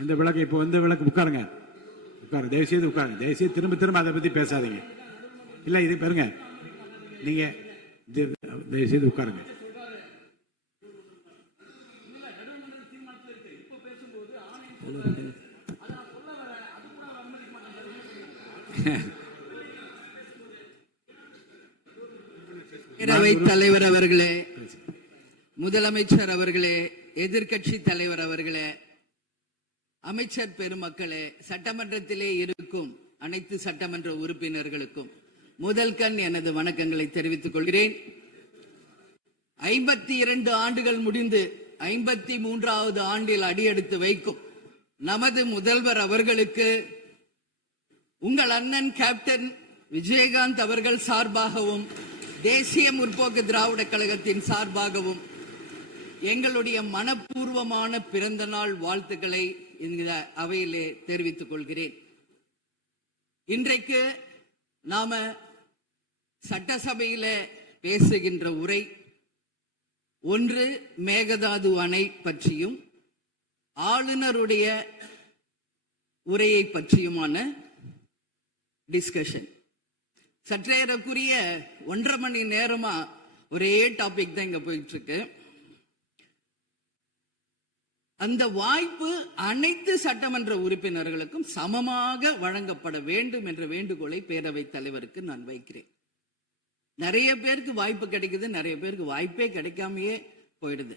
இந்த விளக்கு இப்போ வந்து விளக்கு உட்காருங்க, உட்காருங்க, தயவுசெய்து உட்காருங்க, தயவுசெய்து திரும்ப திரும்ப அதை பத்தி பேசாதீங்க. இல்ல இது பாருங்க, நீங்க தயவுசெய்து உட்காருங்க. பேரவைத் தலைவர் அவர்களே, முதலமைச்சர் அவர்களே, எதிர்கட்சி தலைவர் அவர்களே, அமைச்சர் பெருமக்களே, சட்டமன்றத்திலே இருக்கும் அனைத்து சட்டமன்ற உறுப்பினர்களுக்கும் முதல் கண் எனது வணக்கங்களை தெரிவித்துக் கொள்கிறேன். 52 ஆண்டுகள் முடிந்து 53வது ஆண்டில் அடியெடுத்து வைக்கும் நமது முதல்வர் அவர்களுக்கு உங்கள் அண்ணன் கேப்டன் விஜயகாந்த் அவர்கள் சார்பாகவும் தேசிய முற்போக்கு திராவிட கழகத்தின் சார்பாகவும் எங்களுடைய மனப்பூர்வமான பிறந்த நாள் வாழ்த்துக்களை இந்த அவையிலே தெரிவித்துக் கொள்கிறேன். இன்றைக்கு நாம சட்டசபையில பேசுகின்ற உரை ஒன்று மேகதாது அணை பற்றியும் ஆளுநருடைய உரையை பற்றியுமான டிஸ்கஷன். சற்றேறக்குரிய 1.5 மணி நேரமா ஒரே டாபிக் தான் இங்க போயிட்டு இருக்கு. அந்த வாய்ப்பு அனைத்து சட்டமன்ற உறுப்பினர்களுக்கும் சமமாக வழங்கப்பட வேண்டும் என்ற வேண்டுகோளை பேரவைத் தலைவருக்கு நான் வைக்கிறேன். நிறைய பேருக்கு வாய்ப்பு கிடைக்குது, நிறைய பேருக்கு வாய்ப்பே கிடைக்காமையே போயிடுது.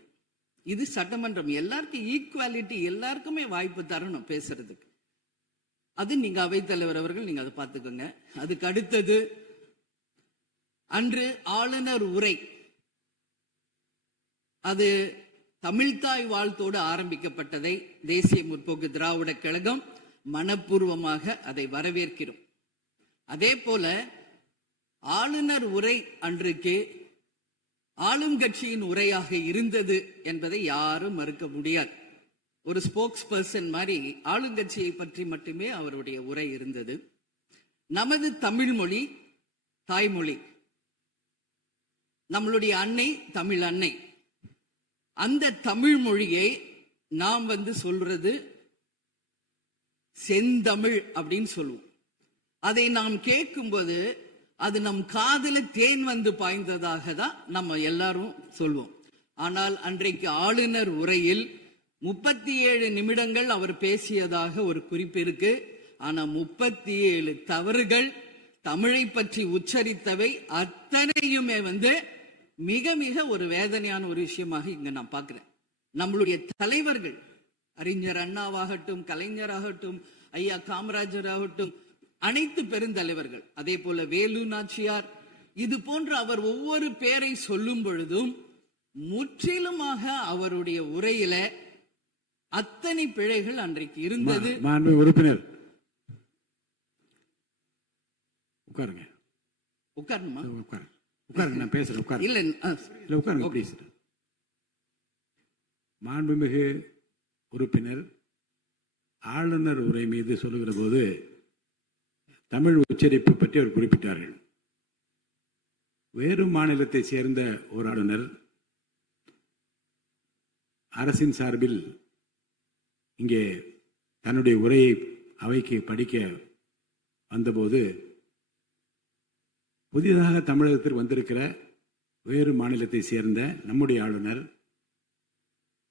இது சட்டமன்றம், எல்லாருக்கும் ஈக்குவாலிட்டி, எல்லாருக்குமே வாய்ப்பு தரணும் பேசுறதுக்கு. அது நீங்க அவைத்தலைவர் அவர்கள் நீங்க அதை பார்த்துக்கோங்க. அதுக்கு அடுத்தது அன்று ஆளுநர் உரை, அது தமிழ்தாய் வாழ்த்தோடு ஆரம்பிக்கப்பட்டதை தேசிய முற்போக்கு திராவிட கழகம் மனப்பூர்வமாக அதை வரவேற்கிறோம். அதே போல ஆளுநர் உரை அன்றைக்கு ஆளும் கட்சியின் உரையாக இருந்தது என்பதை யாரும் மறுக்க முடியாது. ஒரு ஸ்போக்ஸ் பர்சன் மாதிரி ஆளுங்கட்சியை பற்றி மட்டுமே அவருடைய உரை இருந்தது. நமது தமிழ் மொழி தாய்மொழி, நம்மளுடைய அன்னை தமிழ் அன்னை. அந்த தமிழ் மொழியை நாம் சொல்றது செந்தமிழ் அப்படின்னு சொல்லுவோம். அதை நாம் கேட்கும்போது அது நம் காதல தேன் பாய்ந்ததாக தான் நம்ம எல்லாரும் சொல்வோம். ஆனால் அன்றைக்கு ஆளுநர் உரையில் 37 நிமிடங்கள் அவர் பேசியதாக ஒரு குறிப்பு இருக்கு. ஆனா 37 தவறுகள், தமிழை பற்றி உச்சரித்தவை அத்தனையுமே மிக மிக ஒரு வேதனையான ஒரு விஷயமாக இங்க நான் பார்க்கிறேன். நம்மளுடைய தலைவர்கள், அறிஞர் அண்ணாவாகட்டும், கலைஞராகட்டும், ஐயா காமராஜர் ஆகட்டும், அனைத்து பெருந்தலைவர்கள், அதே போல வேலு நாச்சியார், இது போன்ற அவர் ஒவ்வொரு பேரை சொல்லும் பொழுதும் முற்றிலுமாக அவருடைய உரையில அத்தனை பிழைகள் அன்றைக்கு இருந்தது. உறுப்பினர் உட்காருங்க, உட்காரணுமா? உட்காருங்க, நான் பேசுறேன். உட்காரு. இல்ல இல்ல உட்காருங்க ப்ளீஸ். மாண்புமிகு உறுப்பினர் ஆளுநர் உரை மீது சொல்லுகிற போது தமிழ் உச்சரிப்பு பற்றி அவர் குறிப்பிட்டார்கள். வேறு மாநிலத்தை சேர்ந்த ஒரு ஆளுநர் அரசின் சார்பில் இங்கே தன்னுடைய உரையை அவைக்கு படிக்க வந்தபோது புதிதாக தமிழகத்தில் வந்திருக்கிற வேறு மாநிலத்தை சேர்ந்த நம்முடைய ஆளுநர்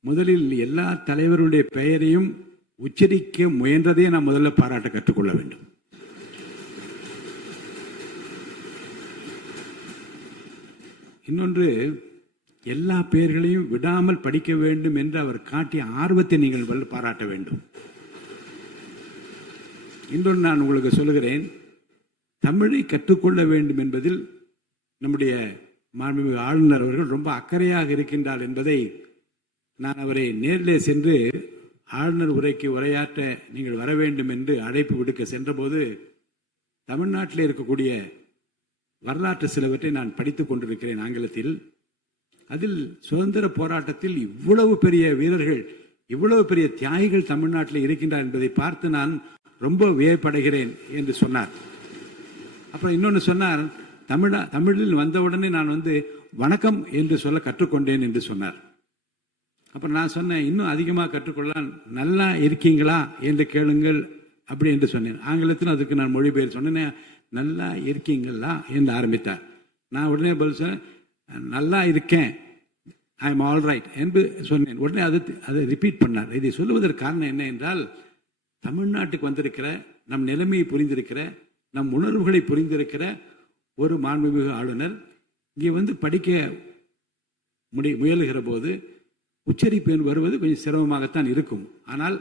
முதலில் எல்லா தலைவருடைய பெயரையும் உச்சரிக்க முயன்றதை நாம் முதல்ல பாராட்ட கற்றுக்கொள்ள வேண்டும். இன்னொன்று, எல்லா பெயர்களையும் விடாமல் படிக்க வேண்டும் என்று அவர் காட்டிய ஆர்வத்தை நீங்கள் பாராட்ட வேண்டும். இன்னொன்று நான் உங்களுக்கு சொல்லுகிறேன், தமிழை கற்றுக்கொள்ள வேண்டும் என்பதில் நம்முடைய மாண்புமிகு ஆளுநர் அவர்கள் ரொம்ப அக்கறையாக இருக்கின்றார் என்பதை நான் அவரை நேரிலே சென்று ஆளுநர் உரைக்கு உரையாற்ற நீங்கள் வர வேண்டும் என்று அழைப்பு விடுக்க சென்றபோது தமிழ்நாட்டில் இருக்கக்கூடிய வரலாற்று சிலவற்றை நான் படித்துக் கொண்டிருக்கிறேன் ஆங்கிலத்தில். அதில் சுதந்திர போராட்டத்தில் இவ்வளவு பெரிய வீரர்கள், இவ்வளவு பெரிய தியாகிகள் தமிழ்நாட்டில் இருக்கின்றார் என்பதை பார்த்து நான் ரொம்ப வியப்படைகிறேன் என்று சொன்னார். அப்புறம் இன்னொன்று சொன்னார், தமிழில் வந்தவுடனே நான் வணக்கம் என்று சொல்ல கற்றுக்கொண்டேன் என்று சொன்னார். அப்புறம் நான் சொன்னேன், இன்னும் அதிகமாக கற்றுக்கொள்ளலாம், நல்லா இருக்கீங்களா என்று கேளுங்கள் அப்படி என்று சொன்னேன். ஆங்கிலத்தில் அதுக்கு நான் மொழிபெயர் சொன்னேன். நல்லா இருக்கீங்களா என்று ஆரம்பித்தார். நான் உடனே பதில் சொன்னேன், நல்லா இருக்கேன், ஐ எம் ஆல் ரைட் என்று சொன்னேன். உடனே அதை ரிப்பீட் பண்ணார். இதை சொல்லுவதற்கு காரணம் என்ன என்றால், தமிழ்நாட்டுக்கு வந்திருக்கிற, நம் நிலைமையை புரிந்திருக்கிற, நம் உணர்வுகளை புரிந்திருக்கிற ஒரு மாண்புமிகு ஆளுநர் இங்கே வந்து படிக்க முயலுகிற போது உச்சரிப்பு வருவது கொஞ்சம் சிரமமாகத்தான் இருக்கும். ஆனால்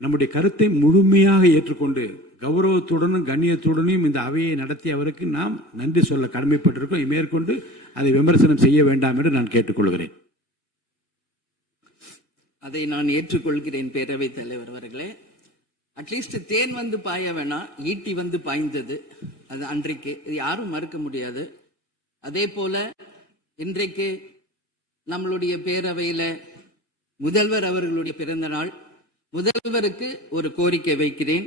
நம்முடைய கருத்தை முழுமையாக ஏற்றுக்கொண்டு கௌரவத்துடனும் கண்ணியத்துடனும் இந்த அவையை நடத்திய அவருக்கு நாம் நன்றி சொல்ல கடமைப்பட்டிருக்கோம். மேற்கொண்டு அதை விமர்சனம் செய்ய வேண்டாம் என்று நான் கேட்டுக்கொள்கிறேன். அதை நான் ஏற்றுக்கொள்கிறேன் பேரவைத் தலைவர் அவர்களே. அட்லீஸ்ட் தேன் வந்து பாய வேணாம், ஈட்டி வந்து பாய்ந்தது அது அன்றைக்கு, இது யாரும் மறுக்க முடியாது. அதே போல இன்றைக்கு நம்மளுடைய பேரவையில முதல்வர் அவர்களுடைய பிறந்த நாள். முதல்வருக்கு ஒரு கோரிக்கை வைக்கிறேன்.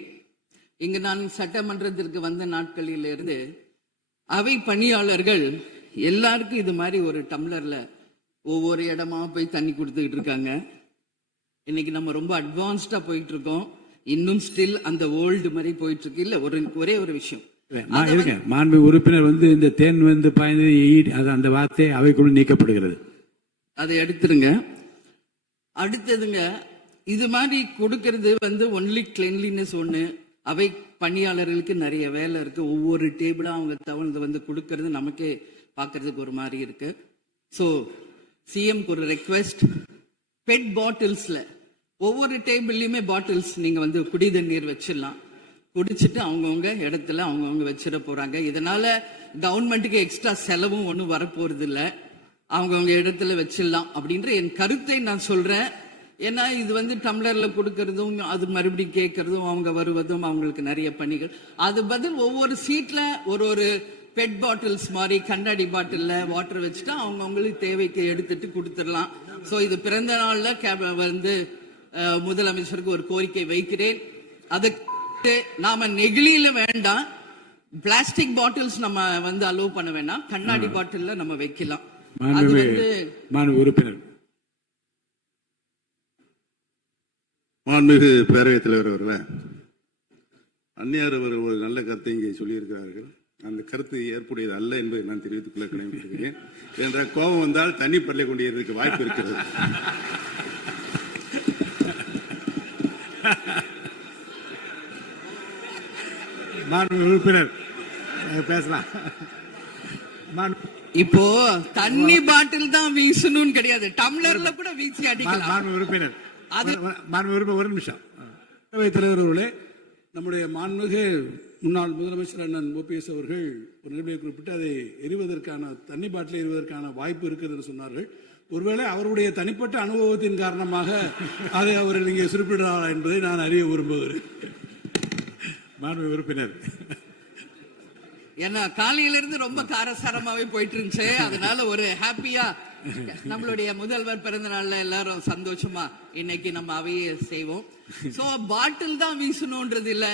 இங்கு நான் சட்டமன்றத்திற்கு வந்த நாட்களில் இருந்து அவை பணியாளர்கள் எல்லாருக்கும் இது மாதிரி ஒரு டம்ளர்ல ஒவ்வொரு இடமா போய் தண்ணி கொடுத்துக்கிட்டு இருக்காங்க. இன்னைக்கு நம்ம ரொம்ப அட்வான்ஸ்டா போயிட்டு இருக்கோம். இன்னும் ஸ்டில் அந்த ஓல்டு மாதிரி போயிட்டு இருக்கு. இல்ல ஒரே ஒரு விஷயம், மாண்பு உறுப்பினர் வந்து இந்த தேன் வந்து பாய்ந்து அந்த வார்த்தை அவைக்குள் நீக்கப்படுகிறது. அதை எடுத்துருங்க. அடுத்ததுங்க, இது மாதிரி கொடுக்கறது வந்து ஒன்லி கிளீன்லினஸ் ஒண்ணு. அவை பணியாளர்களுக்கு நிறைய வேலை இருக்கு. ஒவ்வொரு டேபிளா அவங்க தவழ்ந்து வந்து கொடுக்கறது நமக்கே பார்க்கறதுக்கு ஒரு மாதிரி இருக்கு. ஸோ சிஎம்க்கு ஒரு ரெக்வெஸ்ட், பெட் பாட்டில்ஸ்ல ஒவ்வொரு டேபிள்லயுமே பாட்டில்ஸ் நீங்க வந்து குடி தண்ணீர் வச்சிடலாம். குடிச்சிட்டு அவங்கவுங்க இடத்துல அவங்கவுங்க வச்சிட போறாங்க. இதனால கவர்மெண்ட்டுக்கு எக்ஸ்ட்ரா செலவும் ஒன்றும் வரப்போறது இல்லை. அவங்கவுங்க இடத்துல வச்சிடலாம் அப்படின்ற என் கருத்தை நான் சொல்றேன். ஏன்னா இது வந்து டம்ளர்ல கொடுக்கறதும் அது மறுபடியும் கேட்கறதும் அவங்க வருவதும் அவங்களுக்கு நிறைய பணிகள். அது பதில் ஒவ்வொரு சீட்ல ஒரு பெட் பாட்டில்ஸ் மாதிரி கண்ணாடி பாட்டில்ல வாட்டர் வச்சுட்டா அவங்களுக்கு தேவைக்கு எடுத்துட்டு கொடுத்துடலாம். ஸோ இது பிறந்த நாள்ல வந்து முதலமைச்சருக்கு ஒரு கோரிக்கை வைக்கிறேன். அதுக்கு நாம நெகிழியில வேண்டாம், பிளாஸ்டிக் பாட்டில்ஸ் நம்ம வந்து அலோவ் பண்ண வேண்டாம், கண்ணாடி பாட்டில்ல நம்ம வைக்கலாம். உறுப்பினர் மாண்புமிகு பேரவைத் தலைவர் அவர்களே, அந்நியார் அவர் ஒரு நல்ல கருத்தை இங்கே சொல்லியிருக்கிறார்கள். அந்த கருத்து ஏற்புடையது அல்ல என்பதை நான் தெரிவித்துக் கொள்ள கடமைப்பட்டிருக்கிறேன். என்ற கோபம் வந்தால் தண்ணி பள்ளி கொண்டிருக்க வாய்ப்பு இருக்கிறது. உறுப்பினர் பேசலாம். இப்போ தண்ணி பாட்டில் தான் வீசணும் கிடையாது, டம்ளர்ல கூட வீசி அடிக்கலாம். உறுப்பினர் ஒரு நிமிஷம். தலைவர் அவர்களே, நம்முடைய மாண்புமிகு முன்னாள் முதலமைச்சர் அண்ணன் ஓபிஎஸ் அவர்கள் ஒரு நிலையை குறிப்பிட்டு அதை எரிவதற்கான தண்ணி பாட்டில் எரிவதற்கான வாய்ப்பு இருக்குது என்று சொன்னார்கள். ஒருவேளை அவருடைய தனிப்பட்ட அனுபவத்தின் காரணமாக அதை அவர்கள் இங்கே குறிப்பிடுறாரா என்பதை நான் அறிய விரும்புகிறேன். மாண்பு உறுப்பினர், ஏன்னா காலையில இருந்து ரொம்ப காரசாரமாவே போயிட்டு இருந்துச்சு. அதனால ஒரு ஹாப்பியா நம்மளுடைய முதல்வர் பிறந்த நாள்ல எல்லாரும் சந்தோஷமா இன்னைக்கு நம்ம அவையை செய்வோம். சோ பாட்டில் தான் வீசணும்ன்றது இல்ல,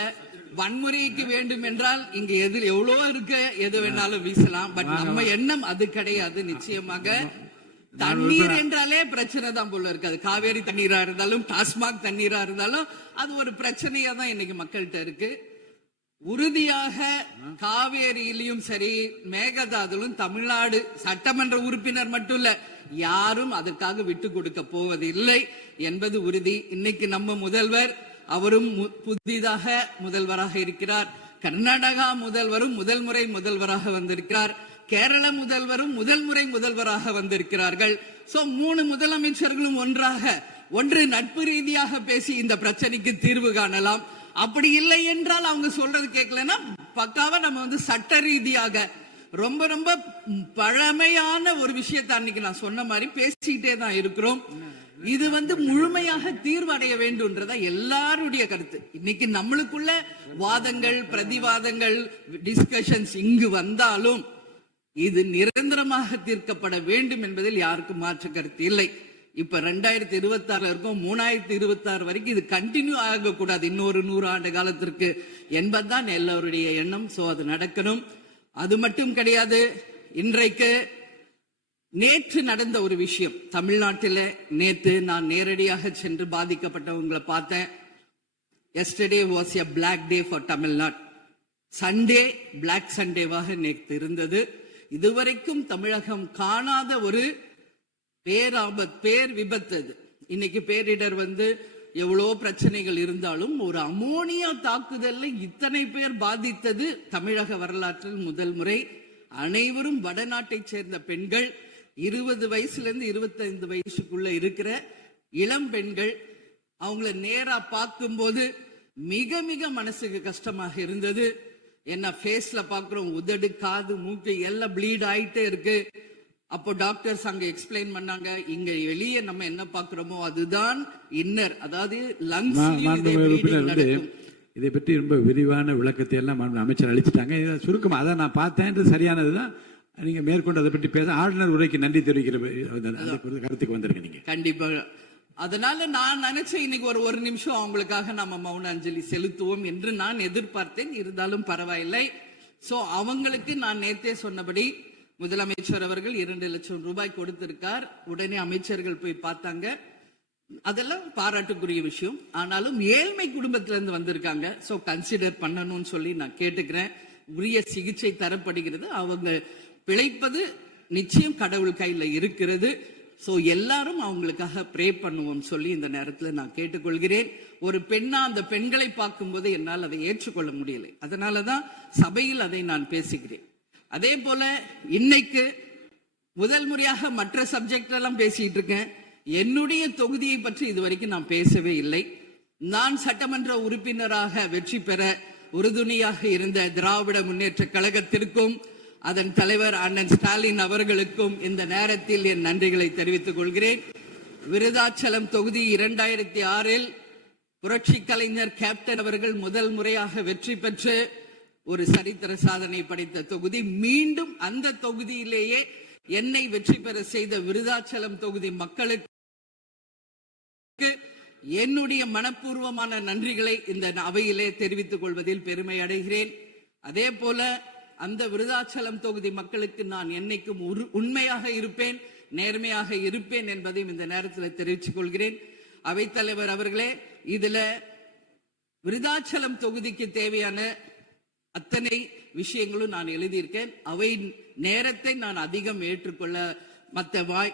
வன்முறைக்கு வேண்டும் என்றால் இங்க எவ்வளவோ இருக்கு, எது வேணாலும் வீசலாம். பட் நம்ம எண்ணம் அது கிடையாது. நிச்சயமாக தண்ணீர் என்றாலே பிரச்சனை தான் போல இருக்கு. அது காவேரி தண்ணீரா இருந்தாலும் டாஸ்மாக் தண்ணீரா இருந்தாலும் அது ஒரு பிரச்சனையா தான் இன்னைக்கு மக்கள்கிட்ட இருக்கு. உறுதியாக காவேரியிலும் சரி மேகதாதுலும் தமிழ்நாடு சட்டமன்ற உறுப்பினர் மட்டும் இல்ல, யாரும் அதற்காக விட்டு கொடுக்க போவதில்லை என்பது உறுதி. இன்னைக்கு நம்ம முதல்வர் அவரும் புதிதாக முதல்வராக இருக்கிறார். கர்நாடகா முதல்வரும் முதல் முறை முதல்வராக வந்திருக்கிறார். கேரள முதல்வரும் முதல் முறை முதல்வராக வந்திருக்கிறார்கள். சோ 3 முதலமைச்சர்களும் ஒன்று நட்பு ரீதியாக பேசி இந்த பிரச்சனைக்கு தீர்வு காணலாம். அப்படி இல்லை என்றால் அவங்க சொல்றது கேட்கலன்னா பக்காவா நம்ம வந்து சட்ட ரீதியாக ரொம்ப ரொம்ப பழமையான ஒரு விஷயத்தை அன்னைக்கு நான் சொன்ன மாதிரி பேசிக்கிட்டே தான் இருக்கிறோம். இது வந்து முழுமையாக தீர்வு அடைய வேண்டும்ன்றதா எல்லாருடைய கருத்து. இன்னைக்கு நம்மளுக்குள்ள வாதங்கள் பிரதிவாதங்கள் டிஸ்கஷன்ஸ் இங்கு வந்தாலும் இது நிரந்தரமாக தீர்க்கப்பட வேண்டும் என்பதில் யாருக்கும் மாற்று கருத்து இல்லை. இப்ப 2026 இருக்கும், 3026 வரைக்கும் இது கண்டினியூ ஆகக்கூடாது, இன்னொரு 100 ஆண்டு காலத்திற்கு என்பதுதான் எல்லோருடைய எண்ணம். சோ அது நடக்கணும். அது மட்டும் கிடையாது, இன்றைக்கு நேற்று நடந்த ஒரு விஷயம் தமிழ்நாட்டில். நேற்று நான் நேரடியாக சென்று பாதிக்கப்பட்டவங்களை பார்த்தேன். Yesterday was a black day for Tamil Nadu. Sunday black சண்டேவாக நேற்று இருந்தது. இதுவரைக்கும் தமிழகம் காணாத ஒரு பேர் விபத்து அது. இன்னைக்கு பேரிடர் எவ்வளோ பிரச்சனைகள் இருந்தாலும் ஒரு அமோனியா தாக்குதல்ல இத்தனை பேர் பாதித்தது தமிழக வரலாற்றில் முதல் முறை. அனைவரும் வடநாட்டை சேர்ந்த பெண்கள், 20 வயசுல இருந்து 25 வயசுக்குள்ள இருக்கிற இளம் பெண்கள். அவங்கள நேரா பார்க்கும்போது மிக மிக மனசுக்கு கஷ்டமாக இருந்தது. என்ன ஃபேஸ்ல பாக்குறோம், உதடு, காது, மூக்கு எல்லாம் ப்ளீட் ஆயிட்டே இருக்கு. அப்போ டாக்டர்ஸ் அங்க எக்ஸ்பிளைன் பண்ணாங்க, இங்க வெளியே நம்ம என்ன பாக்குறோமோ அதுதான் இன்னர், அதாவது லங்ஸ். இதை பற்றி ரொம்ப விரிவான விளக்கத்தை எல்லாம் அமைச்சர் அளிச்சுட்டாங்க. சுருக்கமா அதை நான் பார்த்தேன், சரியானதுதான். நீங்க மேற்கொண்டு அதை பற்றி பேச ஆளுநர் உரைக்கு நன்றி தெரிவிக்கிற கருத்துக்கு வந்திருக்கீங்க நீங்க. கண்டிப்பா. அதனால நான் நினைச்சேன் இன்னைக்கு ஒரு நிமிஷம் அவங்களுக்காக நம்ம மௌன அஞ்சலி செலுத்துவோம் என்று நான் எதிர்பார்த்தேன். இருந்தாலும் பரவாயில்லை. சோ அவங்களுக்கு நான் நேத்தே சொன்னபடி முதலமைச்சர் அவர்கள் 2 லட்சம் ரூபாய் கொடுத்திருக்கார். உடனே அமைச்சர்கள் போய் பார்த்தாங்க. அதெல்லாம் பாராட்டுக்குரிய விஷயம். ஆனாலும் ஏழ்மை குடும்பத்திலிருந்து வந்திருக்காங்க. சோ கன்சிடர் பண்ணணும்னு சொல்லி நான் கேட்டுக்கிறேன். உரிய சிகிச்சை தரப்படுகிறது. அவங்க பிழைப்பது நிச்சயம் கடவுள் கையில இருக்கிறது. சோ எல்லாரும் அவங்களுக்காக ப்ரே பண்ணுவோம் சொல்லி இந்த நேரத்தில் நான் கேட்டுக்கொள்கிறேன். ஒரு பெண்ணா அந்த பெண்களை பார்க்கும்போது என்னால் அதை ஏற்றுக்கொள்ள முடியலை. அதனாலதான் சபையில் அதை நான் பேசுகிறேன். அதே போல இன்னைக்கு முதல் முறையாக மற்ற சப்ஜெக்ட் எல்லாம் பேசிட்டு இருக்கேன். என்னுடைய தொகுதியை பற்றி இதுவரைக்கும் நான் பேசவே இல்லை. நான் சட்டமன்ற உறுப்பினராக வெற்றி பெற உறுதுணையாக இருந்த திராவிட முன்னேற்ற கழகத்திற்கும் அதன் தலைவர் அண்ணன் ஸ்டாலின் அவர்களுக்கும் இந்த நேரத்தில் என் நன்றிகளை தெரிவித்துக் கொள்கிறேன். விருதாச்சலம் தொகுதி 2006 புரட்சி கலைஞர் கேப்டன் அவர்கள் முதல் முறையாக வெற்றி பெற்று ஒரு சரித்திர சாதனை படைத்த தொகுதி. மீண்டும் அந்த தொகுதியிலேயே என்னை வெற்றி பெற செய்த விருதாச்சலம் தொகுதி மக்களுக்கு என்னுடைய மனப்பூர்வமான நன்றிகளை இந்த அவையிலே தெரிவித்துக் கொள்வதில் பெருமை அடைகிறேன். அதே போல அந்த விருதாச்சலம் தொகுதி மக்களுக்கு நான் என்னைக்கும் உண்மையாக இருப்பேன், நேர்மையாக இருப்பேன் என்பதையும் இந்த நேரத்தில் தெரிவித்துக் கொள்கிறேன். அவைத்தலைவர் அவர்களே, இதுல விருதாச்சலம் தொகுதிக்கு தேவையான அத்தனை விஷயங்களும் நான் எழுதியிருக்கேன். அவை நேரத்தை நான் அதிகம் ஏற்றுக்கொள்ள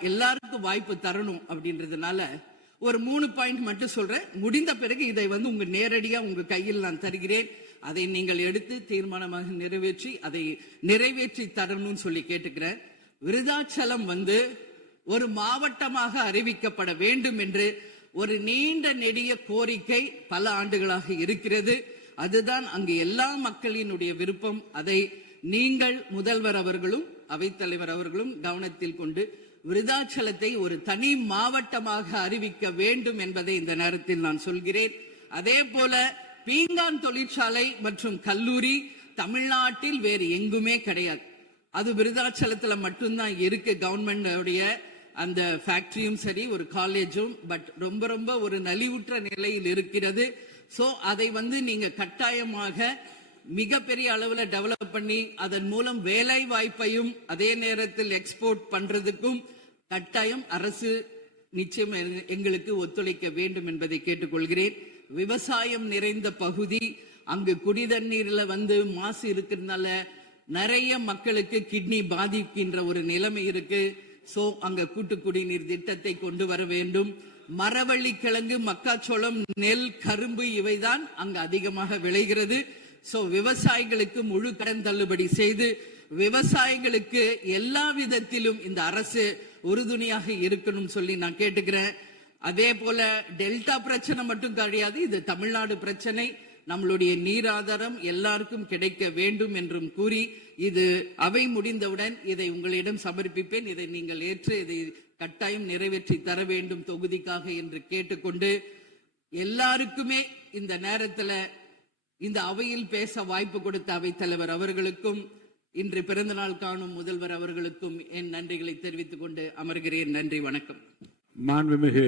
எல்லாருக்கும் வாய்ப்பு தரணும் அப்படின்றதுனால ஒரு 3 பாயிண்ட் மட்டும் சொல்றேன். முடிந்த பிறகு இதை உங்க நேரடியா உங்க கையில் நான் தருகிறேன். அதை நீங்கள் எடுத்து தீர்மானமாக நிறைவேற்றி அதை நிறைவேற்றி தரணும்னு சொல்லி கேட்டுக்கிறேன். விருதாச்சலம் ஒரு மாவட்டமாக அறிவிக்கப்பட வேண்டும் என்று ஒரு நீண்ட நெடிய கோரிக்கை பல ஆண்டுகளாக இருக்கிறது. அதுதான் அங்கு எல்லா மக்களினுடைய விருப்பம். அதை நீங்கள் முதல்வர் அவர்களும் அவைத்தலைவர் அவர்களும் கவனத்தில் கொண்டு விருதாச்சலத்தை ஒரு தனி மாவட்டமாக அறிவிக்க வேண்டும் என்பதை இந்த நேரத்தில் நான் சொல்கிறேன். அதே போல பீங்கான் தொழிற்சாலை மற்றும் கல்லூரி தமிழ்நாட்டில் வேறு எங்குமே கிடையாது. அது விருதாச்சலத்துல மட்டும்தான் இருக்கு. கவர்மெண்ட் அந்த ஃபேக்டரியும் சரி, ஒரு காலேஜும், பட் ரொம்ப ரொம்ப ஒரு நலிவுற்ற நிலையில் இருக்கிறது. சோ அதை நீங்க கட்டாயமாக மிகப்பெரிய அளவுல டெவலப் பண்ணி அதன் மூலம் வேலை வாய்ப்பையும் அதே நேரத்தில் எக்ஸ்போர்ட் பண்றதுக்கும் கட்டாயம் அரசு நிச்சயம் எங்களுக்கு ஒத்துழைக்க வேண்டும் என்பதை கேட்டுக்கொள்கிறேன். விவசாயம் நிறைந்த பகுதி, அங்கு குடிதண்ணீர்ல மாசு இருக்கிறதுனால நிறைய மக்களுக்கு கிட்னி பாதிக்கின்ற ஒரு நிலைமை இருக்கு. சோ அங்க கூட்டு குடிநீர் திட்டத்தை கொண்டு வர வேண்டும். மரவள்ளி கிழங்கு, மக்காச்சோளம், நெல், கரும்பு இவைதான் அங்கு அதிகமாக விளைகிறது. சோ விவசாயிகளுக்கு முழு கடன் தள்ளுபடி செய்து விவசாயிகளுக்கு எல்லா விதத்திலும் இந்த அரசு உறுதுணையாக இருக்கணும் சொல்லி நான் கேட்டுக்கிறேன். அதே போல டெல்டா பிரச்சனை மட்டும் கிடையாது, இது தமிழ்நாடு பிரச்சனை. நம்மளுடைய நீர் ஆதாரம் எல்லாருக்கும் கிடைக்க வேண்டும் என்றும் கூறி இது அவை முடிந்தவுடன் இதை உங்களிடம் சமர்ப்பிப்பேன். இதை நீங்கள் ஏற்று இதை கட்டாயம் நிறைவேற்றி தர வேண்டும் தொகுதிக்காக என்று கேட்டுக்கொண்டு, எல்லாருக்குமே இந்த நேரத்தில் இந்த அவையில் பேச வாய்ப்பு கொடுத்த அவைத்தலைவர் அவர்களுக்கும் இன்று பிறந்தநாள் காணும் முதல்வர் அவர்களுக்கும் என் நன்றிகளை தெரிவித்துக் கொண்டு அமர்கிறேன். நன்றி, வணக்கம். மாண்புமிகு